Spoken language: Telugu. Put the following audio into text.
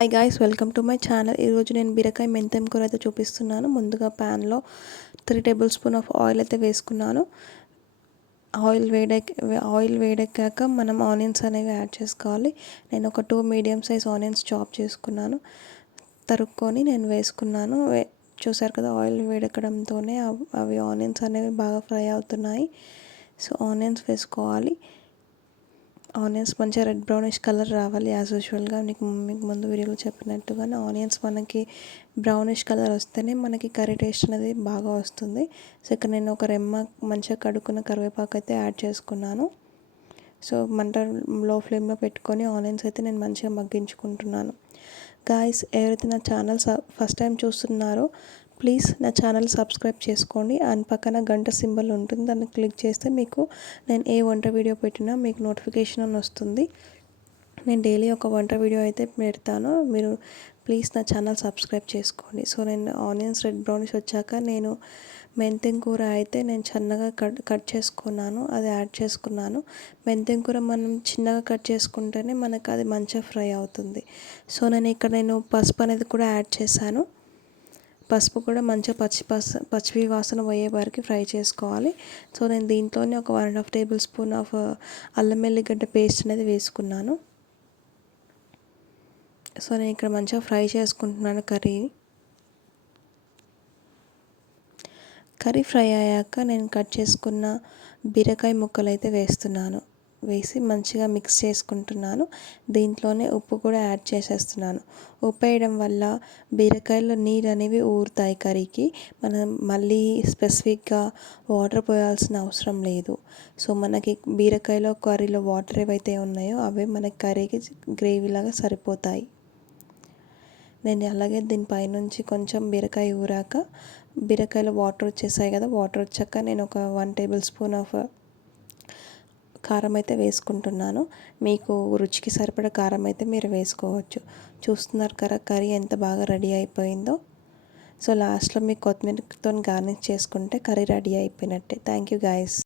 Hi guys, welcome to my channel. ఈరోజు నేను బీరకాయ మెంతెం కూర అయితే చూపిస్తున్నాను. ముందుగా ప్యాన్లో 3 టేబుల్ స్పూన్ ఆఫ్ ఆయిల్ అయితే వేసుకున్నాను. ఆయిల్ వేడెక్కాక మనం ఆనియన్స్ అనేవి యాడ్ చేసుకోవాలి. నేను ఒక 2 మీడియం సైజ్ ఆనియన్స్ చాప్ చేసుకున్నాను, తరుక్కొని నేను వేసుకున్నాను. చూసారు కదా, ఆయిల్ వేడెక్కడంతోనే అవి ఆనియన్స్ అనేవి బాగా ఫ్రై అవుతున్నాయి. సో ఆనియన్స్ వేసుకోవాలి. ఆనియన్స్ మంచిగా రెడ్ బ్రౌనిష్ కలర్ రావాలి. యాజ్ యూజువల్గా మీకు ముందు వీడియోలో చెప్పినట్టుగానే ఆనియన్స్ మనకి బ్రౌనిష్ కలర్ వస్తేనే మనకి కర్రీ టేస్ట్ అనేది బాగా వస్తుంది. సో ఇక్కడ నేను ఒక రెమ్మ మంచిగా కడుక్కున్న కరివేపాకు అయితే యాడ్ చేసుకున్నాను. సో మంట లో ఫ్లేమ్లో పెట్టుకొని ఆనియన్స్ అయితే నేను మంచిగా మగ్గించుకుంటున్నాను. గాయస్, ఎవరైతే నా ఛానల్ ఫస్ట్ టైం చూస్తున్నారో ప్లీజ్ నా ఛానల్ సబ్స్క్రైబ్ చేసుకోండి. అండ్ పక్కన గంట సింబల్ ఉంటుంది, దాన్ని క్లిక్ చేస్తే మీకు నేను ఏ వంట వీడియో పెట్టినా మీకు నోటిఫికేషన్ అని వస్తుంది. నేను డైలీ ఒక వంట వీడియో అయితే పెడతాను. మీరు ప్లీజ్ నా ఛానల్ సబ్స్క్రైబ్ చేసుకోండి. సో నేను ఆనియన్స్ రెడ్ బ్రౌనిష్ వచ్చాక నేను మెంతెం కూర అయితే నేను చిన్నగా కట్ చేసుకున్నాను, అది యాడ్ చేసుకున్నాను. మెంతెం కూర మనం చిన్నగా కట్ చేసుకుంటేనే మనకు అది మంచిగా ఫ్రై అవుతుంది. సో నేను పసుపు అనేది కూడా యాడ్ చేశాను. పసుపు కూడా మంచిగా పచ్చి వాసన పోయే వరకు ఫ్రై చేసుకోవాలి. సో నేను దీంట్లోనే ఒక 1.5 టేబుల్ స్పూన్ ఆఫ్ అల్లం వెల్లిగడ్డ పేస్ట్ అనేది వేసుకున్నాను. సో నేను ఇక్కడ మంచిగా ఫ్రై చేసుకుంటున్నాను కర్రీ ఫ్రై అయ్యాక నేను కట్ చేసుకున్న బీరకాయ ముక్కలు అయితే వేసి మంచిగా మిక్స్ చేసుకుంటున్నాను. దీంట్లోనే ఉప్పు కూడా యాడ్ చేసేస్తున్నాను. ఉప్పు వేయడం వల్ల బీరకాయలో నీరు అనేవి ఊరుతాయి కర్రీకి. మనం మళ్ళీ స్పెసిఫిక్గా వాటర్ పోయాల్సిన అవసరం లేదు. సో మనకి బీరకాయలో కర్రీలో వాటర్ ఏవైతే ఉన్నాయో అవే మనకి కర్రీకి గ్రేవీలాగా సరిపోతాయి. నేను అలాగే దీనిపైనుంచి కొంచెం బీరకాయ ఊరాక బీరకాయలో వాటర్ వచ్చేసాయి కదా, వాటర్ వచ్చాక నేను ఒక 1 టేబుల్ స్పూన్ ఆఫ్ కారం అయితే వేసుకుంటున్నాను. మీకు రుచికి సరిపడా కారం అయితే మీరు వేసుకోవచ్చు. చూస్తున్నారు కదా కర్రీ ఎంత బాగా రెడీ అయిపోయిందో. సో లాస్ట్లో మీకు కొత్తిమీరతో గార్నిష్ చేసుకుంటే కర్రీ రెడీ అయిపోయినట్టే. Thank you guys.